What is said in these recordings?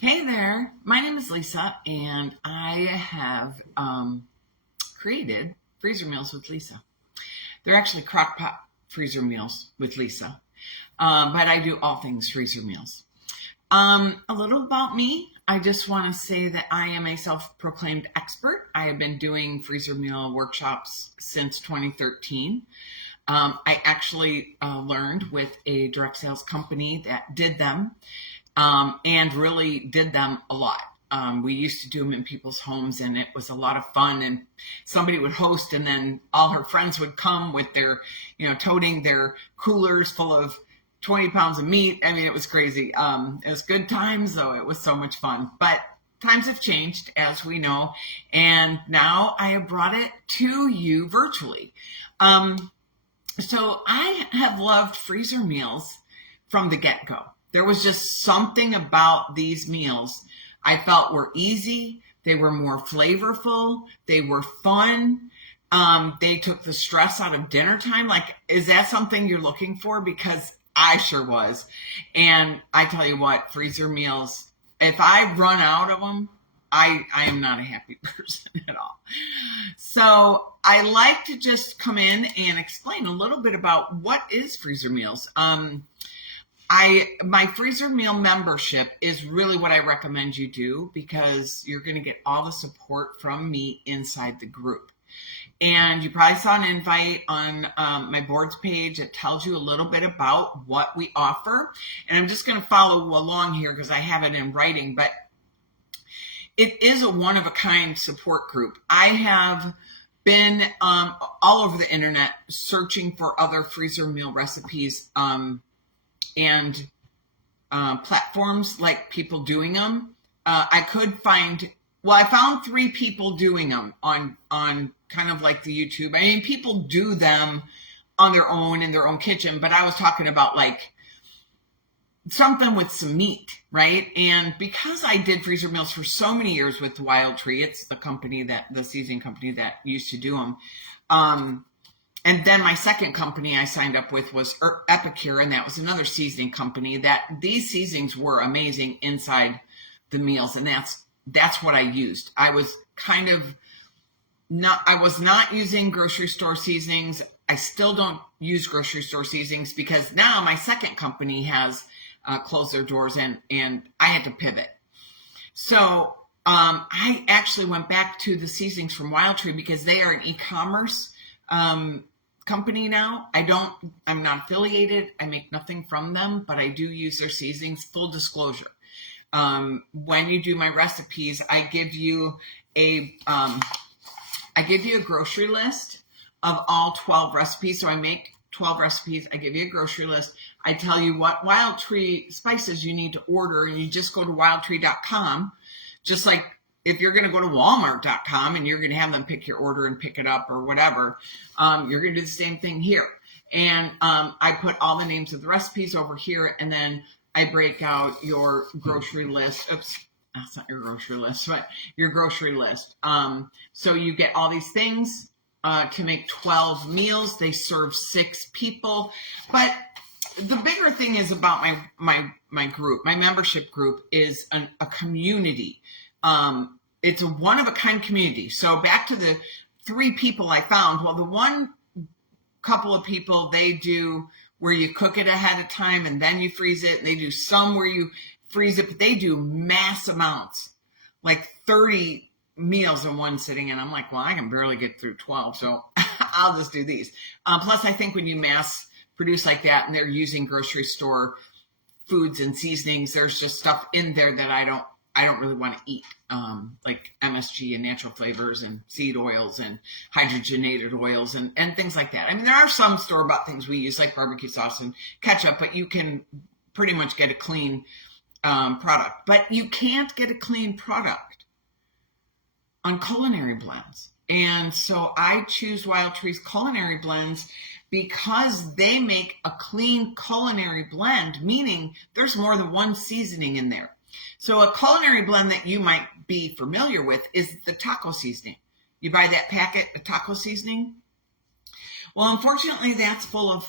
Hey there, my name is Lisa, and I have created freezer meals with Lisa. They're actually crock pot freezer meals with Lisa, but I do all things freezer meals. A little about me. I just want to say that I am a self proclaimed expert. I have been doing freezer meal workshops since 2013. I actually learned with a direct sales company that did them and really did them a lot. We used to do them in people's homes, and it was a lot of fun. And somebody would host, and then all her friends would come with their, toting their coolers full of 20 pounds of meat. I mean, it was crazy. It was good times, though. It was so much fun. But times have changed, as we know, and now I have brought it to you virtually. So I have loved freezer meals from the get-go. There was just something about these meals I felt were easy. They were more flavorful. They were fun. They took the stress out of dinner time. Like, is that something you're looking for? Because I sure was. And I tell you what, freezer meals, if I run out of them, I am not a happy person at all. So I like to just come in and explain a little bit about what is freezer meals. My freezer meal membership is really what I recommend you do, because you're going to get all the support from me inside the group. And you probably saw an invite on my boards page that tells you a little bit about what we offer. And I'm just going to follow along here because I have it in writing, but it is a one-of-a-kind support group. I have been all over the internet searching for other freezer meal recipes and platforms, like people doing them. I found 3 people doing them on kind of like the YouTube. I mean, people do them on their own in their own kitchen, but I was talking about like something with some meat, right? And because I did freezer meals for so many years with Wild Tree, it's the seasoning company that used to do them. And then my second company I signed up with was Epicure, and that was another seasoning company. That these seasonings were amazing inside the meals, and that's what I used. I was not using grocery store seasonings. I still don't use grocery store seasonings because now my second company has closed their doors, and I had to pivot. So I actually went back to the seasonings from Wild Tree because they are an e-commerce company now. I'm not affiliated. I make nothing from them, but I do use their seasonings. Full disclosure. When you do my recipes, I give you a grocery list of all 12 recipes. So I make 12 recipes. I give you a grocery list. I tell you what Wild Tree spices you need to order, and you just go to wildtree.com, just like if you're going to go to walmart.com and you're going to have them pick your order and pick it up or whatever, you're going to do the same thing here. And I put all the names of the recipes over here, and then I break out your grocery list. Oops, that's not your grocery list, but your grocery list. So you get all these things to make 12 meals. They serve 6 people. But the bigger thing is about my group. My membership group is a community. It's a one-of-a-kind community. So back to the 3 people I found. Well, the one couple of people, they do where you cook it ahead of time and then you freeze it. They do some where you freeze it, but they do mass amounts, like 30 meals in one sitting. And I'm like, well, I can barely get through 12, so I'll just do these. Plus, I think when you mass produce like that and they're using grocery store foods and seasonings, there's just stuff in there that I don't really want to eat, like MSG and natural flavors and seed oils and hydrogenated oils and things like that. I mean, there are some store-bought things we use, like barbecue sauce and ketchup, but you can pretty much get a clean product. But you can't get a clean product on culinary blends. And so I choose Wild Tree's culinary blends because they make a clean culinary blend, meaning there's more than one seasoning in there. So a culinary blend that you might be familiar with is the taco seasoning. You buy that packet of taco seasoning. Well, unfortunately, that's full of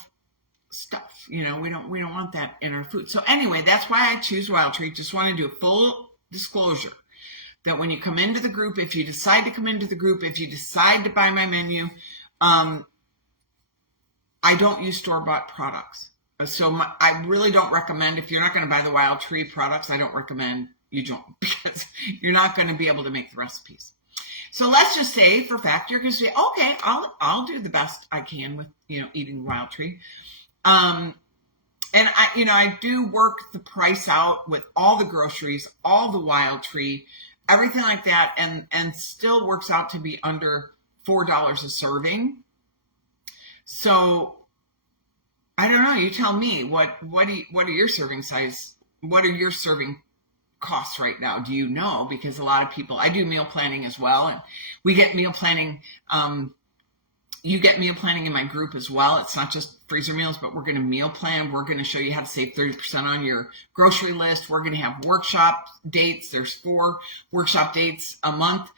stuff. We don't want that in our food. So anyway, that's why I choose Wild Tree. Just want to do a full disclosure that when you come into the group, if you decide to come into the group, if you decide to buy my menu, I don't use store-bought products. So I really don't recommend, if you're not going to buy the Wild Tree products, I don't recommend you join, because you're not going to be able to make the recipes. So let's just say for fact, you're going to say, okay, I'll do the best I can with, eating Wild Tree. And I do work the price out with all the groceries, all the Wild Tree, everything like that, and still works out to be under $4 a serving. So I don't know. You tell me what are your serving size? What are your serving costs right now? Do you know? Because a lot of people, I do meal planning as well, and we get meal planning. You get meal planning in my group as well. It's not just freezer meals, but we're going to meal plan. We're going to show you how to save 30% on your grocery list. We're going to have workshop dates. There's 4 workshop dates a month.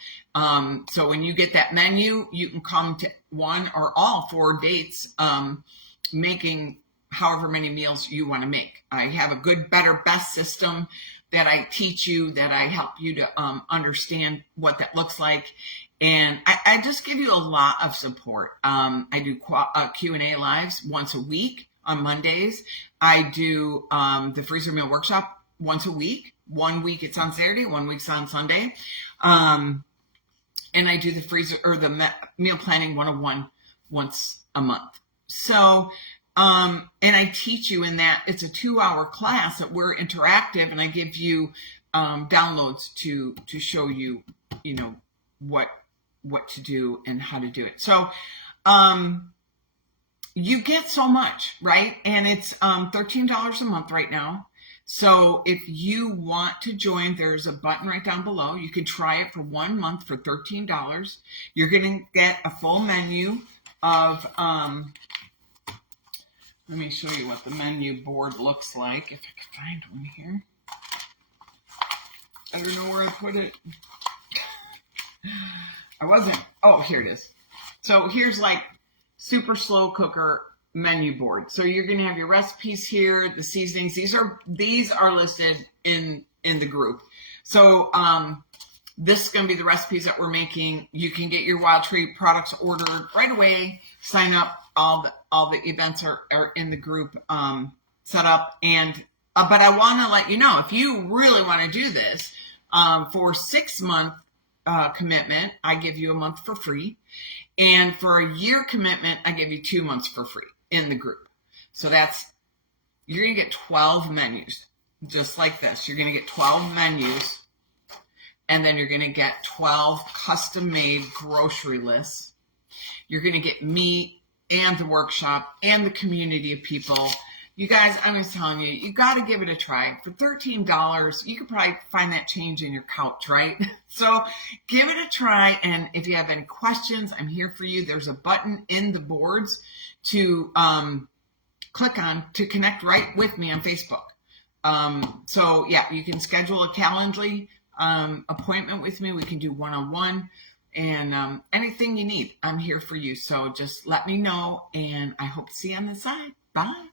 So when you get that menu, you can come to one or all 4 dates, making however many meals you want to make. I have a good, better, best system that I teach you, that I help you to understand what that looks like. And I just give you a lot of support. I do Q&A lives once a week on Mondays. I do the freezer meal workshop once a week. 1 week it's on Saturday, 1 week's on Sunday. And I do the freezer or the meal planning 101 once a month. So, and I teach you in that it's a 2-hour class that we're interactive, and I give you downloads to show you, what to do and how to do it. So, you get so much, right? And it's $13 a month right now. So if you want to join, there's a button right down below. You can try it for 1 month for $13. You're going to get a full menu of, let me show you what the menu board looks like, if I can find one here. I don't know where I put it. Here it is. So here's like super slow cooker menu board. So you're going to have your recipes here, the seasonings. These are listed in the group. So this is going to be the recipes that we're making. You can get your Wild Tree products ordered right away. Sign up. All the events are in the group set up. And but I want to let you know, if you really want to do this for 6-month commitment, I give you a month for free. And for a year commitment, I give you 2 months for free in the group. So you're going to get 12 menus, just like this. You're going to get 12 menus, and then you're going to get 12 custom-made grocery lists. You're going to get me and the workshop and the community of people. You guys, I'm just telling you, you got to give it a try. For $13, you could probably find that change in your couch, right? So give it a try. And if you have any questions, I'm here for you. There's a button in the boards to click on to connect right with me on Facebook. So yeah, you can schedule a Calendly appointment with me. We can do one-on-one. And anything you need, I'm here for you. So just let me know, and I hope to see you on the side. Bye.